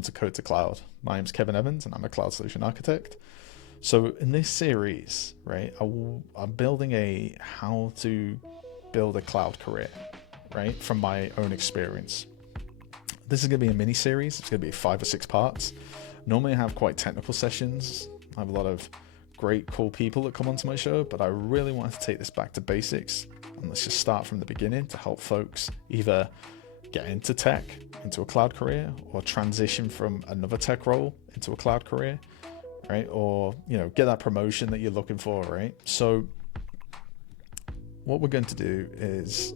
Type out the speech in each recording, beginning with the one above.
welcome to Code to Cloud. My name's Kevin Evans and I'm a cloud solution architect. So in this series, right, I'm building a how to build a cloud career, right, from my own experience. This is going to be a mini series. It's going to be 5 or 6 parts. Normally I have quite technical sessions. I have a lot of great, cool people that come onto my show, but I really wanted to take this back to basics. And let's just start from the beginning to help folks either get into tech, into a cloud career, or transition from another tech role into a cloud career, right? Or, get that promotion that you're looking for, right? So what we're going to do is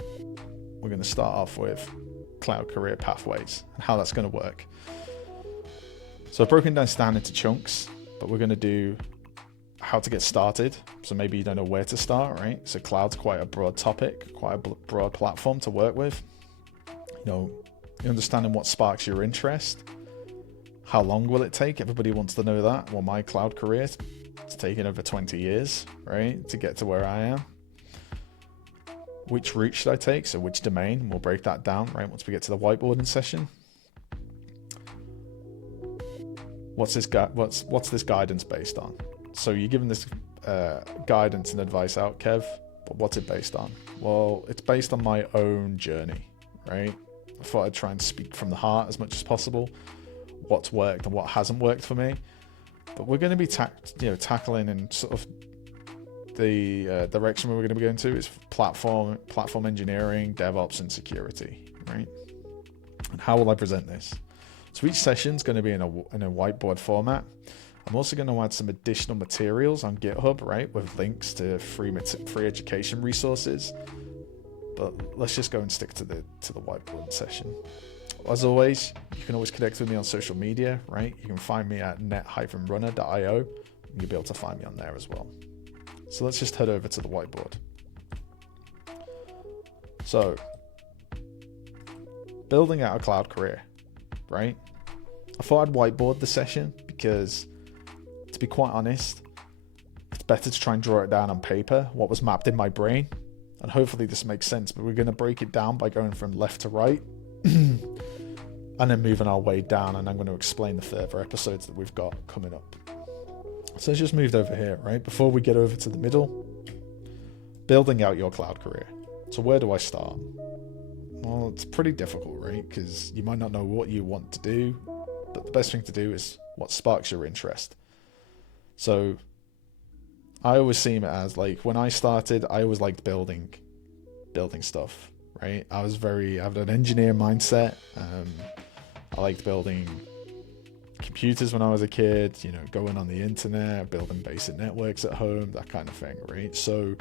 we're going to start off with cloud career pathways and how that's going to work. So I've broken down into chunks, but we're going to do how to get started. So maybe you don't know where to start, right? So cloud's quite a broad topic, quite a broad platform to work with. Understanding what sparks your interest. How long will it take? Everybody wants to know that. Well, my cloud career, it's taken over 20 years, right, to get to where I am. Which route should I take? So which domain? We'll break that down, right, once we get to the whiteboarding session. What's this guidance based on? So you're giving this guidance and advice out, Kev, but what's it based on? Well, it's based on my own journey, right? I thought I'd try and speak from the heart as much as possible, what's worked and what hasn't worked for me. But we're going to be tackling in sort of the direction we're going to be going to is platform engineering, DevOps, and security, right? And how will I present this? So each session is going to be in a whiteboard format. I'm also going to add some additional materials on GitHub, right, with links to free education resources. But let's just go and stick to the whiteboard session. As always, you can always connect with me on social media, right? You can find me at net-runner.io, and you'll be able to find me on there as well. So let's just head over to the whiteboard. So, building out a cloud career, right? I thought I'd whiteboard the session because, to be quite honest, it's better to try and draw it down on paper, what was mapped in my brain. And hopefully this makes sense, but we're going to break it down by going from left to right and then moving our way down. And I'm going to explain the further episodes that we've got coming up. So let's just move over here, right? Before we get over to the middle, building out your cloud career. So where do I start? Well, it's pretty difficult, right? Because you might not know what you want to do, but the best thing to do is what sparks your interest. So I always see it as like when I started, I always liked building stuff, right? I had an engineer mindset. I liked building computers when I was a kid, going on the internet, building basic networks at home, that kind of thing, right? So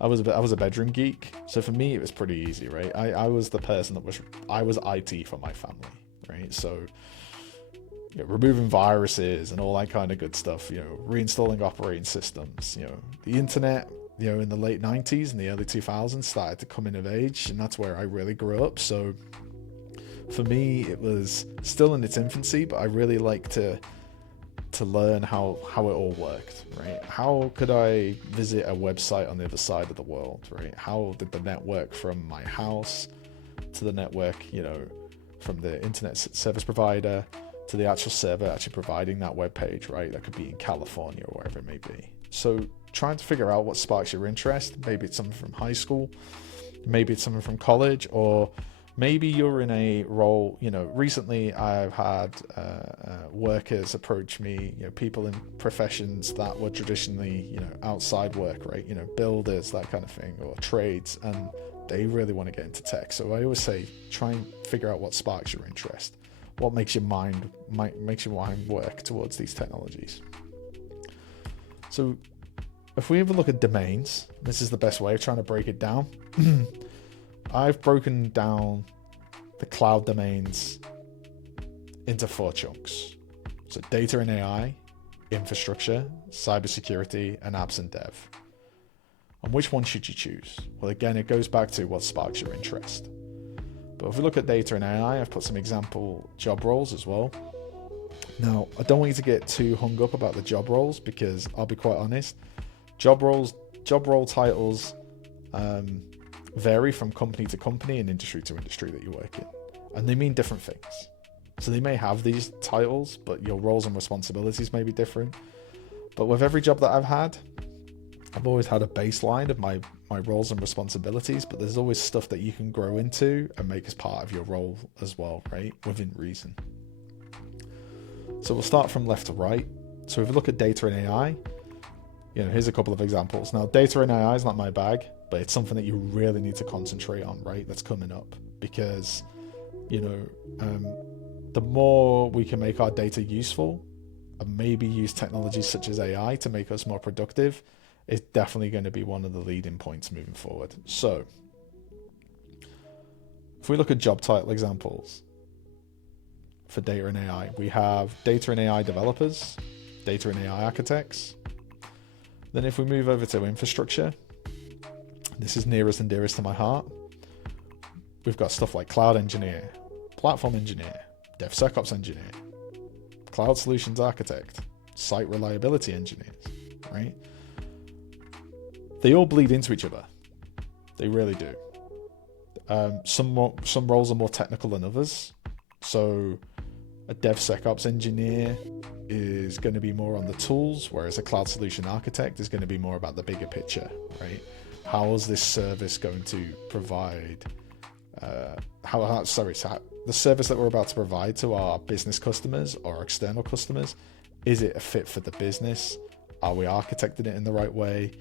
I was a bedroom geek. So for me, it was pretty easy, right? I was the person I was IT for my family, right? So removing viruses and all that kind of good stuff, reinstalling operating systems, the internet, in the late 90s and the early 2000s started to come in of age, and that's where I really grew up. So for me, it was still in its infancy, but I really like to learn how it all worked, right? How could I visit a website on the other side of the world, right? How did the network from my house to the network, from the internet service provider to the actual server actually providing that web page, right? That could be in California or wherever it may be. So trying to figure out what sparks your interest. Maybe it's something from high school, maybe it's something from college, or maybe you're in a role, recently I've had workers approach me, people in professions that were traditionally, outside work, right? Builders, that kind of thing, or trades, and they really want to get into tech. So I always say, try and figure out what sparks your interest. What makes your mind work towards these technologies. So if we have a look at domains, this is the best way of trying to break it down. I've broken down the cloud domains into 4 chunks. So data and AI, infrastructure, cybersecurity, and apps and dev. And which one should you choose? Well, again, it goes back to what sparks your interest. But if we look at data and AI, I've put some example job roles as well. Now, I don't want you to get too hung up about the job roles because I'll be quite honest, job role titles vary from company to company and industry to industry that you work in. And they mean different things. So they may have these titles, but your roles and responsibilities may be different. But with every job that I've had, I've always had a baseline of my roles and responsibilities, but there's always stuff that you can grow into and make as part of your role as well, right? Within reason. So we'll start from left to right. So if we look at data and AI, here's a couple of examples. Now, data and AI is not my bag, but it's something that you really need to concentrate on, right? That's coming up because, the more we can make our data useful and maybe use technologies such as AI to make us more productive, is definitely going to be one of the leading points moving forward. So if we look at job title examples for data and AI, we have data and AI developers, data and AI architects. Then if we move over to infrastructure, this is nearest and dearest to my heart. We've got stuff like cloud engineer, platform engineer, DevSecOps engineer, cloud solutions architect, site reliability engineers, right? They all bleed into each other. They really do. Some roles are more technical than others. So a DevSecOps engineer is going to be more on the tools, whereas a cloud solution architect is going to be more about the bigger picture, right? How is this service going to provide the service that we're about to provide to our business customers or external customers, is it a fit for the business? Are we architecting it in the right way?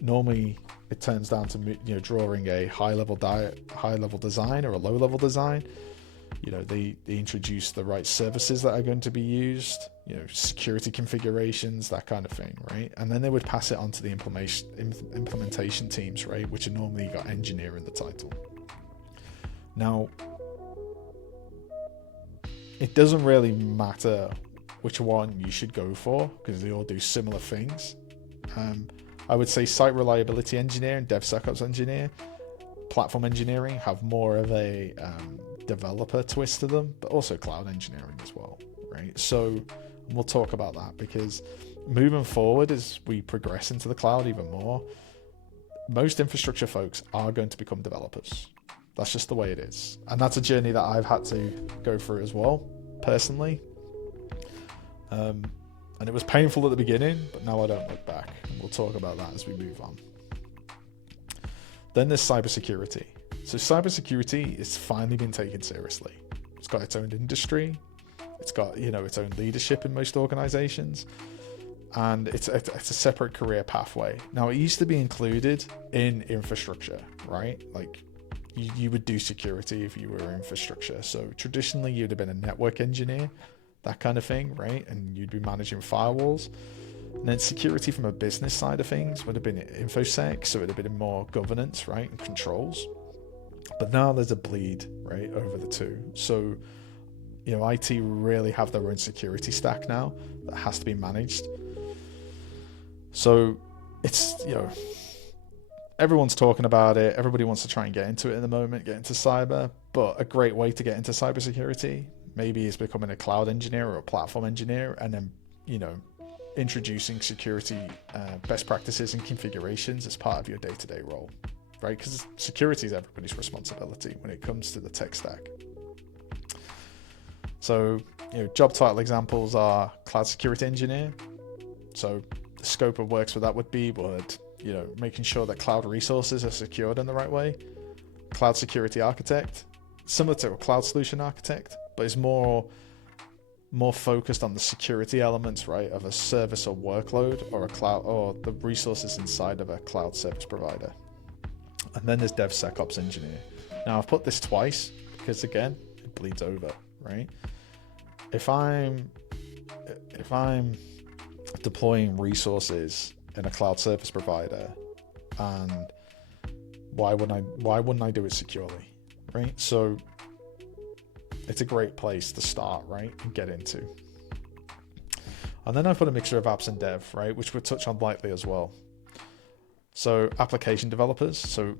Normally it turns down to drawing a high level design or a low level design. They introduce the right services that are going to be used, security configurations, that kind of thing, right? And then they would pass it on to the implementation teams, right, which are normally got engineer in the title. Now, it doesn't really matter which one you should go for because they all do similar things. I would say site reliability engineer and DevSecOps engineer, platform engineering have more of a developer twist to them, but also cloud engineering as well, right? So we'll talk about that because moving forward as we progress into the cloud even more, most infrastructure folks are going to become developers. That's just the way it is. And that's a journey that I've had to go through as well, personally. And it was painful at the beginning, but now I don't look back. And we'll talk about that as we move on. Then there's cybersecurity. So cybersecurity is finally been taken seriously. It's got its own industry. It's got, its own leadership in most organizations. And it's a separate career pathway. Now, it used to be included in infrastructure, right? Like, you would do security if you were infrastructure. So traditionally, you'd have been a network engineer, that kind of thing, right? And you'd be managing firewalls. And then security from a business side of things would have been InfoSec, so it would have been more governance, right, and controls. But now there's a bleed, right, over the two. So, IT really have their own security stack now that has to be managed. So it's, everyone's talking about it. Everybody wants to try and get into it in the moment, get into cyber. But a great way to get into cybersecurity maybe is becoming a cloud engineer or a platform engineer, and then, introducing security best practices and configurations as part of your day-to-day role, right? Because security is everybody's responsibility when it comes to the tech stack. So, job title examples are cloud security engineer. So the scope of works for that would be making sure that cloud resources are secured in the right way. Cloud security architect, similar to a cloud solution architect, but it's more focused on the security elements, right, of a service or workload or a cloud or the resources inside of a cloud service provider. And then there's DevSecOps engineer. Now, I've put this twice because, again, it bleeds over, right? If I'm deploying resources in a cloud service provider, and why wouldn't I do it securely, right? So it's a great place to start, right, and get into. And then I put a mixture of apps and dev, right, which we'll touch on lightly as well. So application developers, so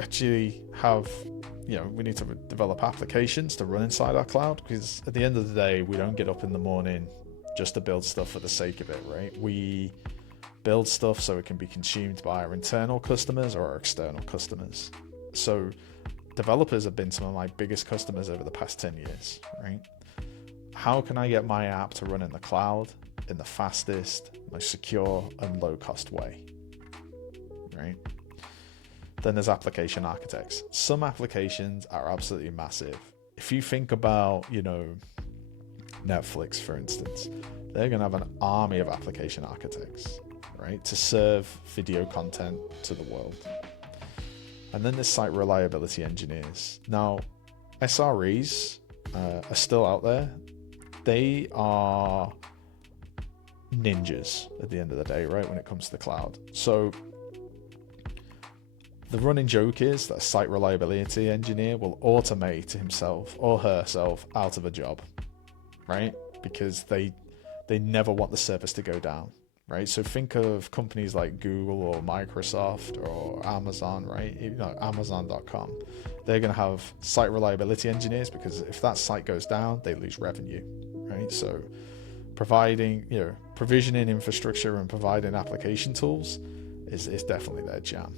actually have, we need to develop applications to run inside our cloud, because at the end of the day, we don't get up in the morning just to build stuff for the sake of it, right? We build stuff so it can be consumed by our internal customers or our external customers. So developers have been some of my biggest customers over the past 10 years, right? how can I get my app to run in the cloud in the fastest, most secure and low cost way, right? Then there's application architects. Some applications are absolutely massive. If you think about, Netflix, for instance, they're going to have an army of application architects, right, to serve video content to the world. And then there's site reliability engineers. Now, SREs are still out there. They are ninjas at the end of the day, right, when it comes to the cloud. So the running joke is that a site reliability engineer will automate himself or herself out of a job, right? Because they never want the service to go down, right? So think of companies like Google or Microsoft or Amazon, right? Amazon.com. They're going to have site reliability engineers because if that site goes down, they lose revenue, right? So providing, provisioning infrastructure and providing application tools is definitely their jam.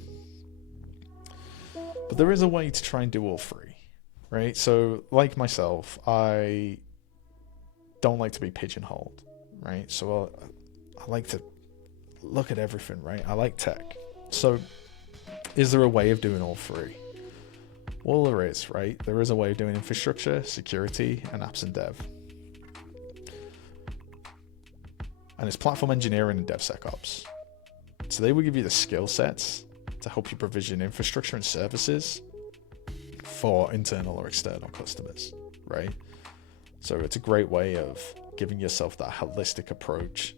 But there is a way to try and do all three, right? So like myself, I don't like to be pigeonholed, right? So I like to look at everything, right? I like tech. So is there a way of doing all three? Well, there is, right? There is a way of doing infrastructure, security, and apps and dev. And it's platform engineering and DevSecOps. So they will give you the skill sets to help you provision infrastructure and services for internal or external customers, right? So it's a great way of giving yourself that holistic approach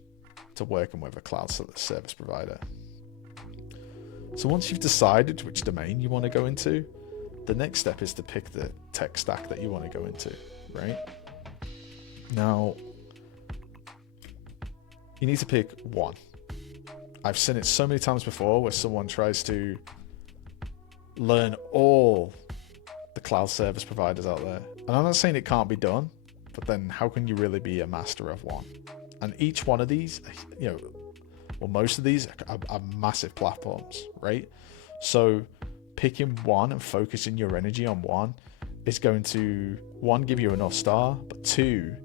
to working with a cloud service provider. So once you've decided which domain you want to go into, the next step is to pick the tech stack that you want to go into, right? Now, you need to pick one. I've seen it so many times before where someone tries to learn all the cloud service providers out there. And I'm not saying it can't be done, but then how can you really be a master of one? And each one of these, most of these are massive platforms, right? So picking one and focusing your energy on one is going to, one, give you a North Star, but two,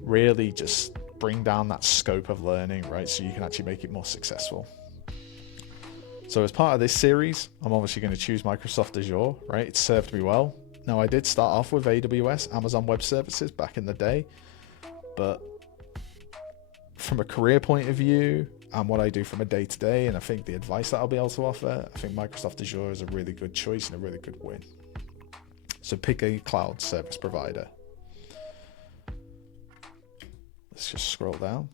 really just bring down that scope of learning, right? So you can actually make it more successful. So as part of this series, I'm obviously going to choose Microsoft Azure, right? It served me well. Now, I did start off with AWS, Amazon Web Services, back in the day, but from a career point of view and what I do from a day-to-day, and I think the advice that I'll be able to offer, I think Microsoft Azure is a really good choice and a really good win. So pick a cloud service provider. Let's just scroll down.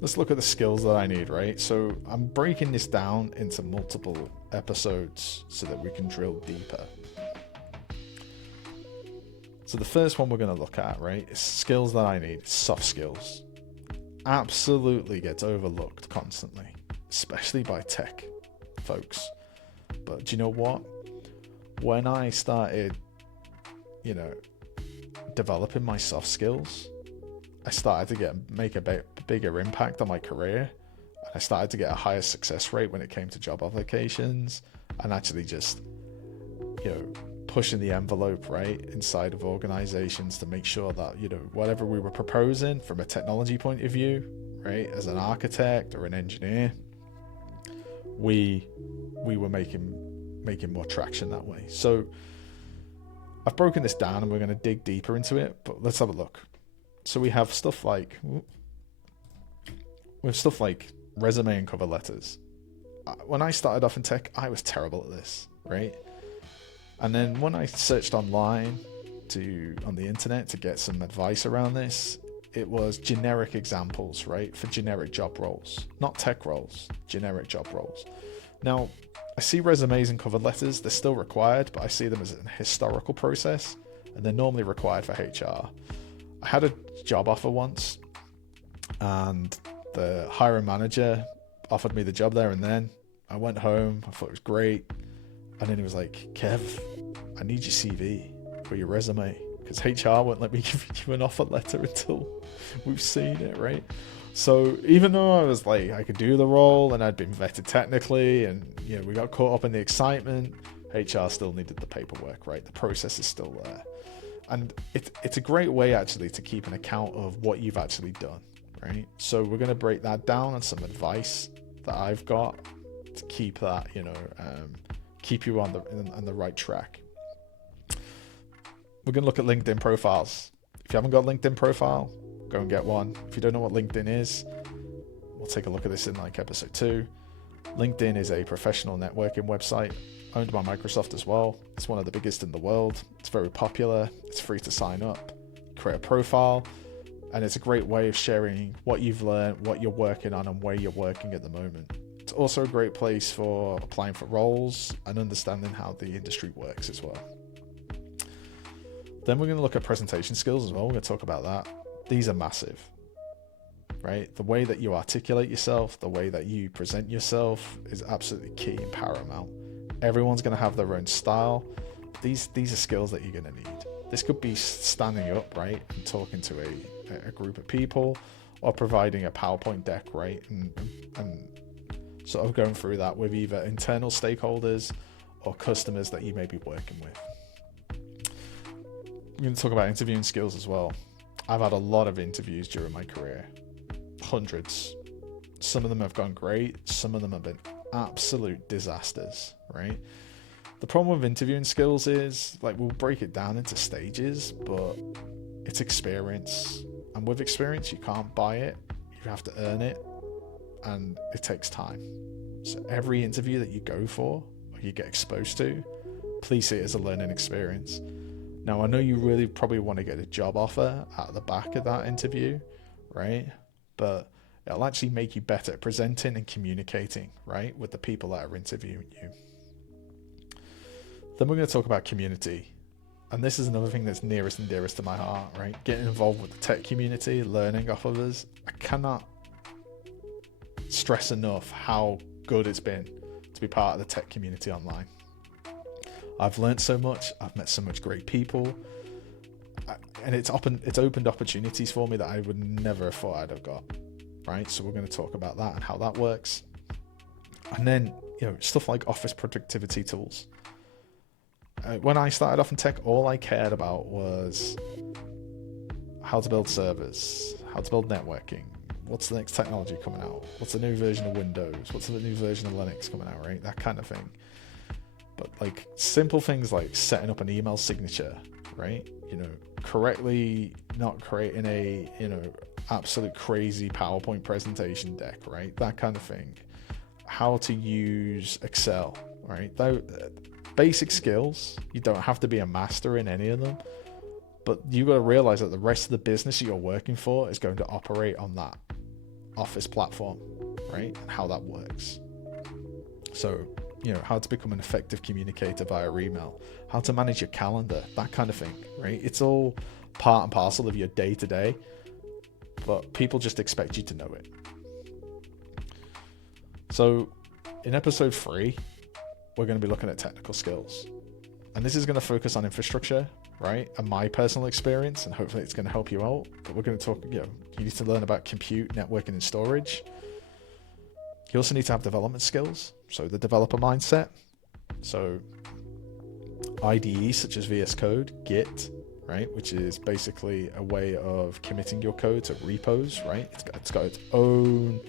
Let's look at the skills that I need, right? So I'm breaking this down into multiple episodes so that we can drill deeper. So the first one we're going to look at, right, is skills that I need, soft skills. Absolutely gets overlooked constantly, especially by tech folks. But do you know what? When I started, developing my soft skills, I started to make a bigger impact on my career. And I started to get a higher success rate when it came to job applications and actually just, pushing the envelope, right, inside of organizations to make sure that, whatever we were proposing from a technology point of view, right, as an architect or an engineer, we were making more traction that way. So I've broken this down and we're going to dig deeper into it, but let's have a look. So we have stuff like resume and cover letters. When I started off in tech, I was terrible at this, right? And then when I searched online on the internet to get some advice around this, it was generic examples, right, for generic job roles, not tech roles, generic job roles. Now, I see resumes and cover letters, they're still required, but I see them as a historical process, and they're normally required for HR. I had a job offer once, and the hiring manager offered me the job there and then. I went home, I thought it was great, and then he was like, Kev, I need your CV for your resume, because HR won't let me give you an offer letter until we've seen it, right? So even though I was like, I could do the role and I'd been vetted technically and, we got caught up in the excitement, HR still needed the paperwork, right? The process is still there. And it's a great way actually to keep an account of what you've actually done, right? So we're going to break that down on some advice that I've got to keep that, keep you on the right track. We're going to look at LinkedIn profiles. If you haven't got a LinkedIn profile, go and get one. If you don't know what LinkedIn is, we'll take a look at this in like episode 2. LinkedIn is a professional networking website owned by Microsoft as well. It's one of the biggest in the world. It's very popular. It's free to sign up, create a profile, and it's a great way of sharing what you've learned, what you're working on, and where you're working at the moment. It's also a great place for applying for roles and understanding how the industry works as well. Then we're going to look at presentation skills as well. We're going to talk about that. These are massive, right? The way that you articulate yourself, the way that you present yourself is absolutely key and paramount. Everyone's going to have their own style. These are skills that you're going to need. This could be standing up, right, and talking to a group of people, or providing a PowerPoint deck, right, and sort of going through that with either internal stakeholders or customers that you may be working with. We're going to talk about interviewing skills as well. I've had a lot of interviews during my career, hundreds. Some of them have gone great. Some of them have been absolute disasters, right? The problem with interviewing skills is, like, we'll break it down into stages, but it's experience. And with experience, you can't buy it. You have to earn it, and it takes time. So every interview that you go for, or you get exposed to, please see it as a learning experience. Now, I know you really probably want to get a job offer at the back of that interview, right? But it'll actually make you better at presenting and communicating, right, with the people that are interviewing you. Then we're going to talk about community. And this is another thing that's nearest and dearest to my heart, right? Getting involved with the tech community, learning off of others. I cannot stress enough how good it's been to be part of the tech community online. I've learned so much. I've met so much great people, and it's opened opportunities for me that I would never have thought I'd have got, right? So we're going to talk about that and how that works. And then, stuff like office productivity tools. When I started off in tech, all I cared about was how to build servers, how to build networking, what's the next technology coming out, what's the new version of Windows, what's the new version of Linux coming out, right? That kind of thing. But like simple things like setting up an email signature, right? Correctly not creating a, absolute crazy PowerPoint presentation deck, right? That kind of thing. How to use Excel, right? Basic skills. You don't have to be a master in any of them, but you got to realize that the rest of the business you're working for is going to operate on that office platform, right? And how that works. So, how to become an effective communicator via email, how to manage your calendar, that kind of thing, right? It's all part and parcel of your day-to-day, but people just expect you to know it. So in episode 3, we're going to be looking at technical skills. And this is going to focus on infrastructure, right? And my personal experience, and hopefully it's going to help you out. But we're going to talk, you need to learn about compute, networking, and storage. You also need to have development skills, so the developer mindset. So IDEs such as VS Code, Git, right, which is basically a way of committing your code to repos, right? It's got its own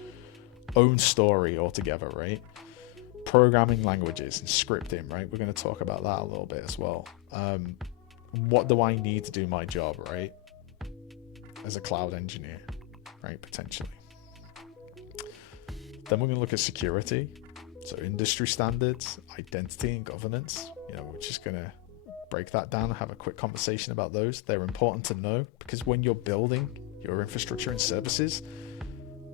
story altogether, right? Programming languages and scripting, right? We're going to talk about that a little bit as well. What do I need to do my job, right? As a cloud engineer, right? Potentially. Then we're going to look at security. So industry standards, identity and governance. We're just going to break that down and have a quick conversation about those. They're important to know because when you're building your infrastructure and services,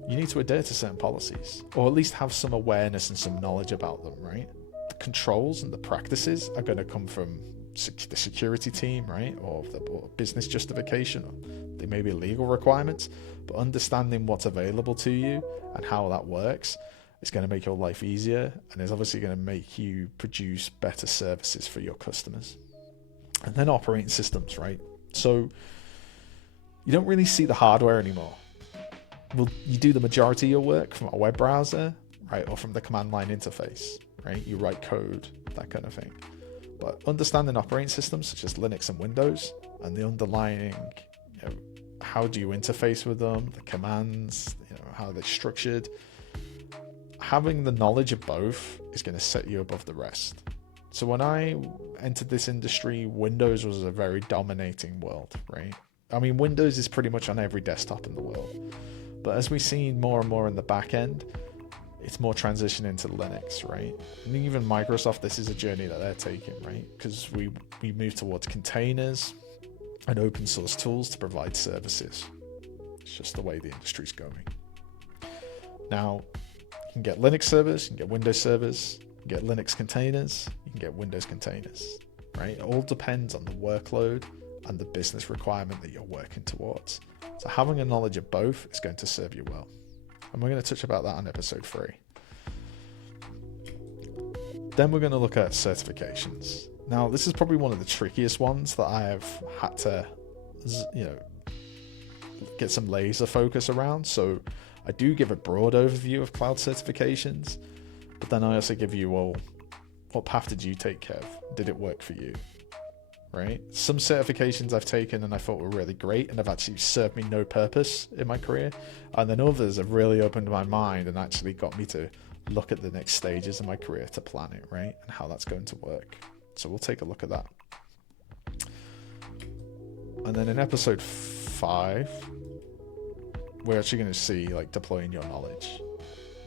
you need to adhere to certain policies, or at least have some awareness and some knowledge about them, right? The controls and the practices are going to come from the security team, right? Or the business justification, or they may be legal requirements, but understanding what's available to you and how that works is going to make your life easier, and is obviously going to make you produce better services for your customers. And then operating systems, right? So you don't really see the hardware anymore. Well, you do the majority of your work from a web browser, right? Or from the command line interface, right? You write code, that kind of thing. But understanding operating systems such as Linux and Windows and the underlying, how do you interface with them, the commands, how they're structured, having the knowledge of both is going to set you above the rest. So when I entered this industry, Windows was a very dominating world, right? I mean, Windows is pretty much on every desktop in the world. But as we've seen more and more in the back end, it's more transitioning to Linux, right? And even Microsoft, this is a journey that they're taking, right? Because we move towards containers and open source tools to provide services. It's just the way the industry's going. Now, you can get Linux servers, you can get Windows servers, you can get Linux containers, you can get Windows containers, right? It all depends on the workload and the business requirement that you're working towards. So having a knowledge of both is going to serve you well. And we're going to touch about that on episode 3. Then we're going to look at certifications. Now, this is probably one of the trickiest ones that I have had to, get some laser focus around. So I do give a broad overview of cloud certifications, but then I also give you, well, what path did you take, Kev? Did it work for you? Right? Some certifications I've taken and I thought were really great and have actually served me no purpose in my career. And then others have really opened my mind and actually got me to look at the next stages of my career to plan it, right? And how that's going to work. So we'll take a look at that. And then in episode 5, we're actually going to see like deploying your knowledge.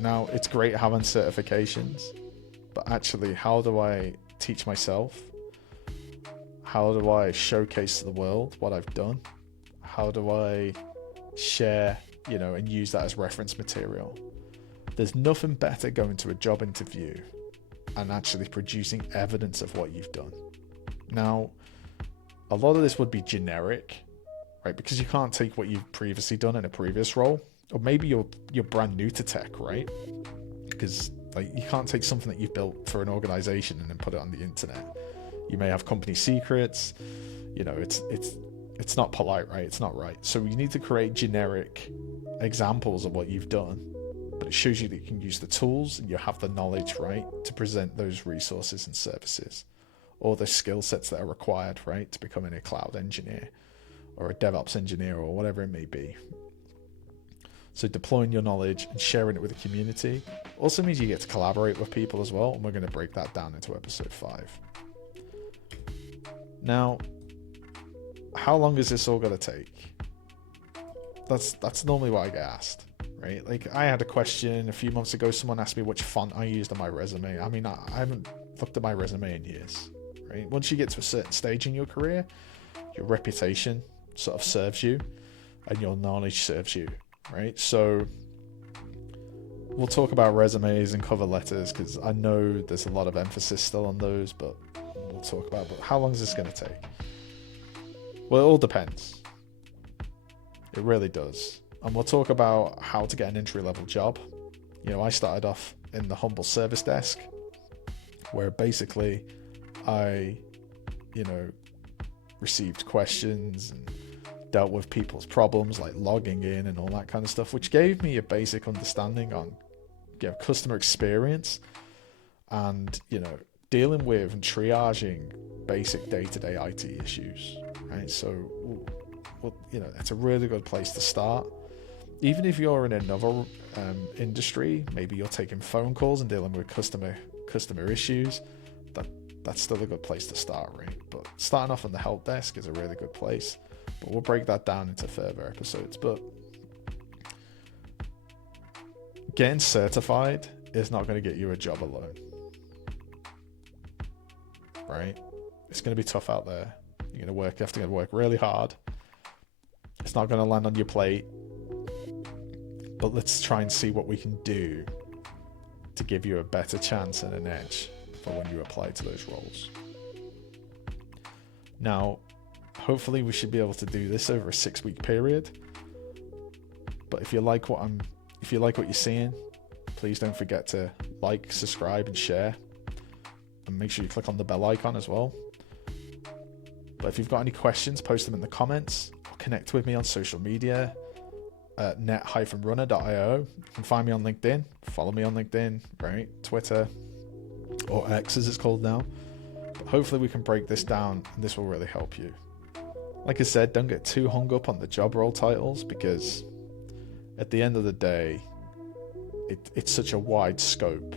Now, it's great having certifications, but actually, how do I teach myself? How do I showcase to the world what I've done? How do I share, and use that as reference material? There's nothing better going to a job interview and actually producing evidence of what you've done. Now, a lot of this would be generic, right? Because you can't take what you've previously done in a previous role, or maybe you're brand new to tech, right? Because you can't take something that you've built for an organization and then put it on the internet. You may have company secrets, it's not polite, right? It's not right. So you need to create generic examples of what you've done, but it shows you that you can use the tools and you have the knowledge, right, to present those resources and services, or the skill sets that are required, right, to becoming a cloud engineer or a DevOps engineer or whatever it may be. So deploying your knowledge and sharing it with the community also means you get to collaborate with people as well, and we're going to break that down into episode 5. Now, how long is this all going to take? That's normally what I get asked, right? Like, I had a question a few months ago. Someone asked me which font I used on my resume. I mean, I haven't looked at my resume in years, right? Once you get to a certain stage in your career, your reputation sort of serves you and your knowledge serves you, right? So we'll talk about resumes and cover letters because I know there's a lot of emphasis still on those, but we'll talk about. But how long is this going to take? Well, it all depends. It really does. And we'll talk about how to get an entry-level job. I started off in the humble service desk, where basically I, received questions and dealt with people's problems like logging in and all that kind of stuff, which gave me a basic understanding on customer experience and dealing with and triaging basic day-to-day IT issues, right? So it's a really good place to start. Even if you're in another industry, maybe you're taking phone calls and dealing with customer issues, that's still a good place to start, right? But starting off on the help desk is a really good place. But we'll break that down into further episodes. But getting certified is not going to get you a job alone, right? It's going to be tough out there. You're going to have to work really hard. It's not going to land on your plate. But let's try and see what we can do to give you a better chance and an edge for when you apply to those roles. Now, hopefully we should be able to do this over a 6-week period. But if you like what you're seeing, please don't forget to like, subscribe, and share. And make sure you click on the bell icon as well. But if you've got any questions, post them in the comments or connect with me on social media at net-runner.io. You can find me on LinkedIn. Follow me on LinkedIn, right? Twitter, or X as it's called now. hopefully we can break this down, and this will really help you. Like I said, don't get too hung up on the job role titles, because at the end of the day, it's such a wide scope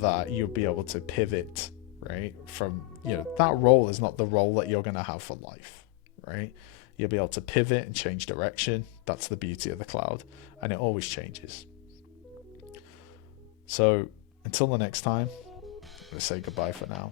that you'll be able to pivot, right? From, that role is not the role that you're going to have for life, right? You'll be able to pivot and change direction. That's the beauty of the cloud, and it always changes. So until the next time, I'm going to say goodbye for now.